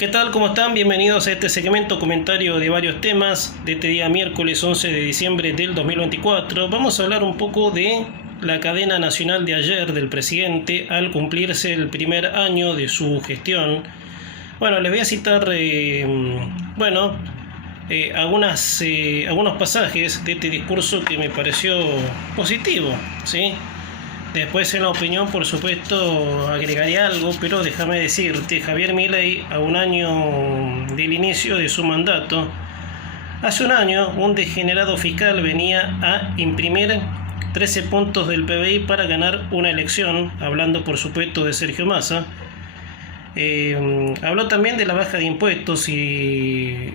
¿Qué tal? ¿Cómo están? Bienvenidos a este segmento comentario de varios temas de este día miércoles 11 de diciembre del 2024. Vamos a hablar un poco de la cadena nacional de ayer del presidente al cumplirse el primer año de su gestión. Bueno, les voy a citar algunos pasajes de este discurso que me pareció positivo, ¿sí? Después en la opinión, por supuesto, agregaría algo, pero déjame decirte, Javier Milei, a un año del inicio de su mandato, hace un año un degenerado fiscal venía a imprimir 13 puntos del PBI para ganar una elección, hablando por supuesto de Sergio Massa. Habló también de la baja de impuestos y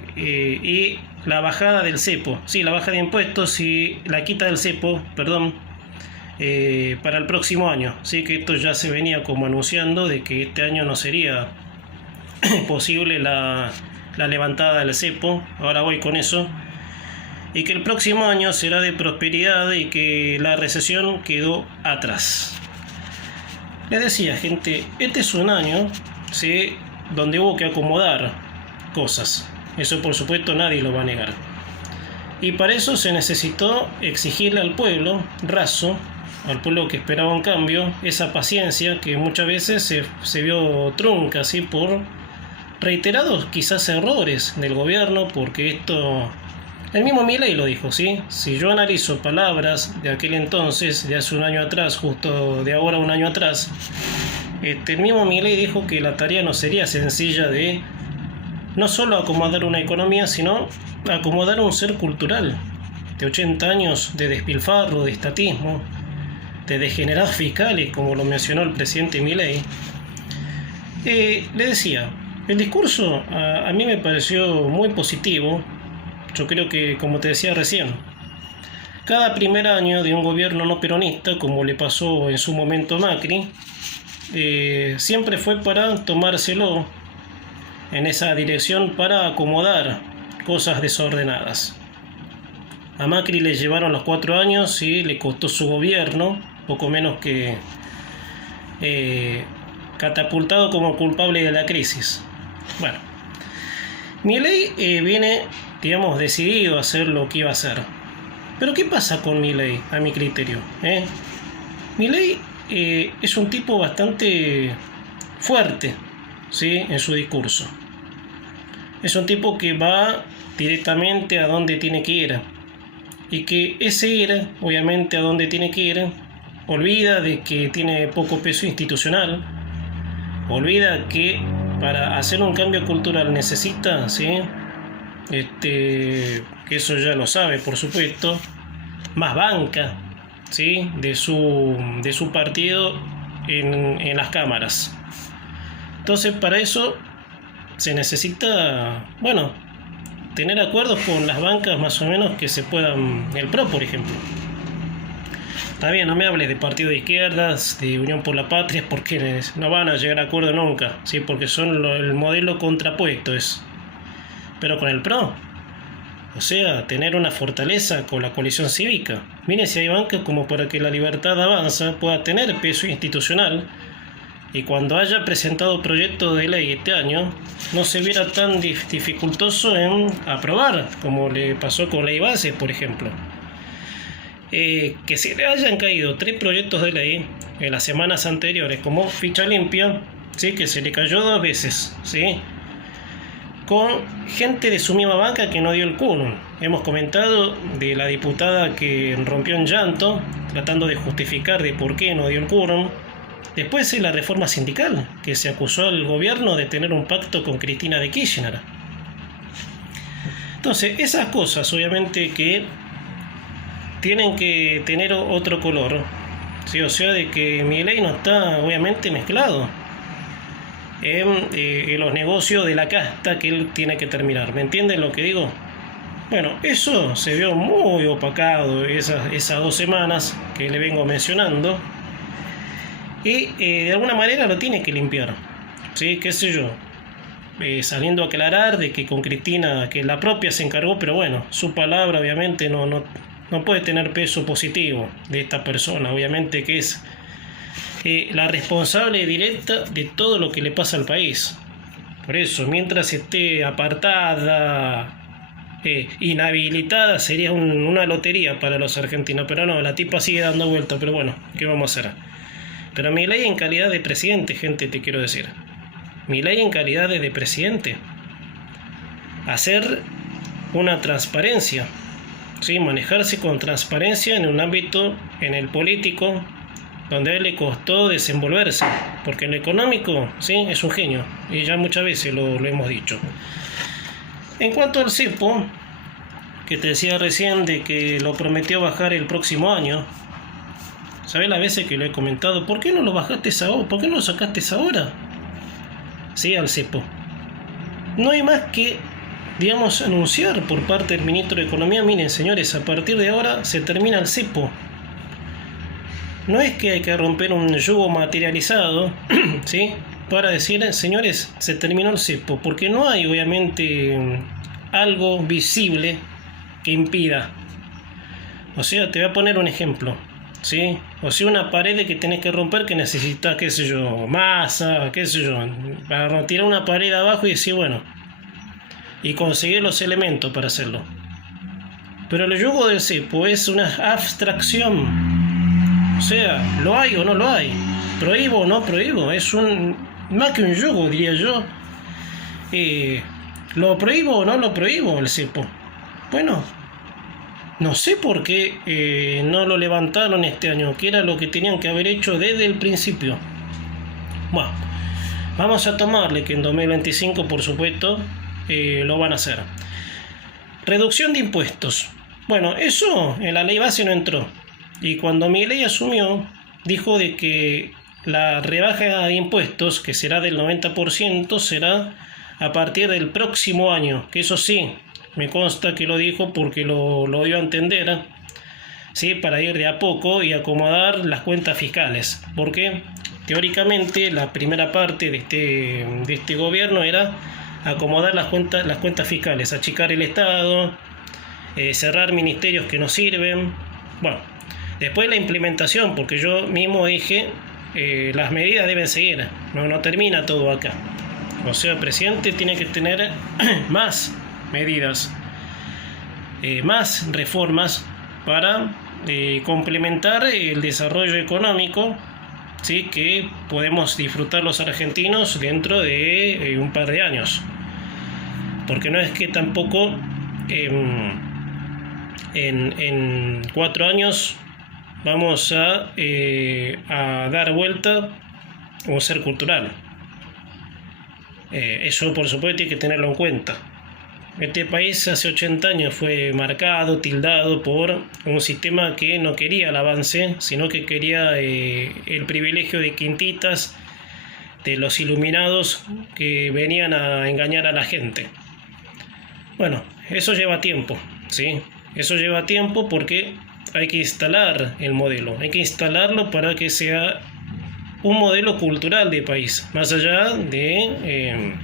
la bajada del cepo. Sí, la baja de impuestos y la quita del cepo, perdón. Para el próximo año, sí, que esto ya se venía como anunciando de que este año no sería posible la levantada del cepo. Ahora voy con eso, y que el próximo año será de prosperidad y que la recesión quedó atrás. Les decía, gente, este es un año, ¿sí?, donde hubo que acomodar cosas. Eso por supuesto nadie lo va a negar, y para eso se necesitó exigirle al pueblo raso, al pueblo que esperaba un cambio, esa paciencia que muchas veces se vio trunca, ¿sí?, por reiterados quizás errores del gobierno, porque esto, el mismo Milei lo dijo, ¿sí? Si yo analizo palabras de aquel entonces, de hace un año atrás, justo de ahora un año atrás, el mismo Milei dijo que la tarea no sería sencilla de no solo acomodar una economía, sino acomodar un ser cultural de 80 años de despilfarro, de estatismo, de degenerados fiscales, como lo mencionó el presidente Milei. Le decía, el discurso a mí me pareció muy positivo. Yo creo que, como te decía recién, cada primer año de un gobierno no peronista, como le pasó en su momento a Macri, siempre fue para tomárselo en esa dirección, para acomodar cosas desordenadas. A Macri le llevaron los 4 años y le costó su gobierno, poco menos que catapultado como culpable de la crisis. Bueno, Milei viene, digamos, decidido a hacer lo que iba a hacer. Pero ¿qué pasa con Milei, a mi criterio? Milei es un tipo bastante fuerte, ¿sí?, en su discurso. Es un tipo que va directamente a donde tiene que ir, y que ese ir, obviamente, a donde tiene que ir, olvida de que tiene poco peso institucional, olvida que para hacer un cambio cultural necesita, ¿sí?, que eso ya lo sabe, por supuesto, más banca, ¿sí?, de su partido en las cámaras. Entonces, para eso se necesita, bueno, tener acuerdos con las bancas más o menos que se puedan, el PRO, por ejemplo. Está bien, no me hables de partido de izquierdas, de Unión por la Patria, porque no van a llegar a acuerdo nunca, ¿sí?, porque son el modelo contrapuesto es. Pero con el PRO, o sea, tener una fortaleza con la coalición cívica. Miren si hay bancas como para que la Libertad Avanza pueda tener peso institucional, y cuando haya presentado proyecto de ley este año, no se viera tan dificultoso en aprobar, como le pasó con Ley Base, por ejemplo. Que se le hayan caído 3 proyectos de ley en las semanas anteriores como ficha limpia, ¿sí?, que se le cayó 2 veces, ¿sí?, con gente de su misma banca que no dio el quórum. Hemos comentado de la diputada que rompió en llanto, tratando de justificar de por qué no dio el quórum. Después la reforma sindical, que se acusó al gobierno de tener un pacto con Cristina de Kirchner. Entonces, esas cosas obviamente que tienen que tener otro color, ¿sí?, o sea, de que Milei no está obviamente mezclado en los negocios de la casta que él tiene que terminar. ¿Me entienden lo que digo? Bueno, eso se vio muy opacado esas 2 semanas que le vengo mencionando, y de alguna manera lo tiene que limpiar, ¿sí?, qué sé yo, saliendo a aclarar de que con Cristina, que la propia se encargó, pero bueno, su palabra obviamente no puede tener peso positivo de esta persona, obviamente que es la responsable directa de todo lo que le pasa al país. Por eso, mientras esté apartada, inhabilitada, sería una lotería para los argentinos. Pero no, la tipa sigue dando vuelta. Pero bueno, ¿qué vamos a hacer? Pero Milei en calidad de presidente, gente, te quiero decir. Milei en calidad de presidente. Hacer una transparencia. ¿Sí? Manejarse con transparencia en un ámbito, en el político, donde a él le costó desenvolverse. Porque en lo económico, ¿sí? Es un genio. Y ya muchas veces lo hemos dicho. En cuanto al cepo, que te decía recién de que lo prometió bajar el próximo año, ¿sabes las veces que lo he comentado? ¿Por qué no lo bajaste ahora? ¿Por qué no lo sacaste ahora? Sí, al cepo. No hay más que, digamos, anunciar por parte del ministro de Economía: miren, señores, a partir de ahora se termina el cepo. No es que hay que romper un yugo materializado, ¿sí?, para decir, señores, se terminó el cepo, porque no hay obviamente algo visible que impida. O sea, te voy a poner un ejemplo, ¿sí? O sea, una pared que tenés que romper, que necesitas, qué sé yo, masa, qué sé yo, para tirar una pared abajo y decir, bueno, y conseguir los elementos para hacerlo. Pero el yugo del cepo es una abstracción. O sea, ¿lo hay o no lo hay? ¿Prohíbo o no prohíbo? Es más que un yugo, diría yo. ¿Lo prohíbo o no lo prohíbo el cepo? Bueno, no sé por qué no lo levantaron este año, que era lo que tenían que haber hecho desde el principio. Bueno, vamos a tomarle que en 2025, por supuesto, lo van a hacer. Reducción de impuestos. Bueno, eso en la ley base no entró. Y cuando Milei asumió, dijo de que la rebaja de impuestos, que será del 90%, será a partir del próximo año. Que eso sí, me consta que lo dijo porque lo dio a entender, ¿sí?, para ir de a poco y acomodar las cuentas fiscales. Porque teóricamente la primera parte de este gobierno era acomodar las cuentas fiscales, achicar el Estado, cerrar ministerios que no sirven. Bueno, después la implementación, porque yo mismo dije, las medidas deben seguir, no termina todo acá. O sea, el presidente tiene que tener más medidas, más reformas para complementar el desarrollo económico, ¿sí?, que podemos disfrutar los argentinos dentro de un par de años. Porque no es que tampoco en 4 años vamos a dar vuelta un ser cultural. Eso, por supuesto, hay que tenerlo en cuenta. Este país hace 80 años fue marcado, tildado por un sistema que no quería el avance, sino que quería el privilegio de quintitas, de los iluminados que venían a engañar a la gente. Bueno, eso lleva tiempo, ¿sí? Eso lleva tiempo porque hay que instalar el modelo, hay que instalarlo para que sea un modelo cultural de país, más allá de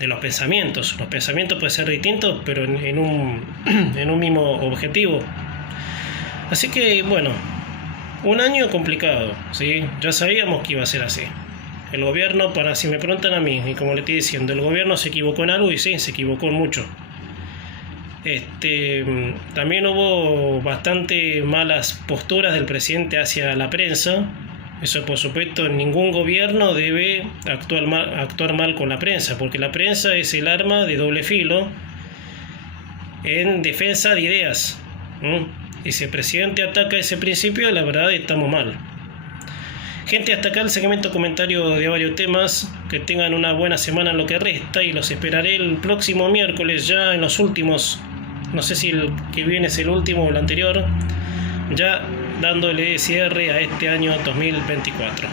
los pensamientos. Los pensamientos pueden ser distintos, pero en un mismo objetivo. Así que, bueno, un año complicado, ¿sí? Ya sabíamos que iba a ser así. El gobierno, si me preguntan a mí, y como le estoy diciendo, el gobierno se equivocó en algo, y sí, se equivocó en mucho. También hubo bastante malas posturas del presidente hacia la prensa. Eso, por supuesto, ningún gobierno debe actuar mal con la prensa, porque la prensa es el arma de doble filo en defensa de ideas. Y si el presidente ataca ese principio, la verdad estamos mal. Gente, hasta acá el segmento comentario de varios temas. Que tengan una buena semana en lo que resta, y los esperaré el próximo miércoles, ya en los últimos, no sé si el que viene es el último o el anterior, ya dándole cierre a este año 2024.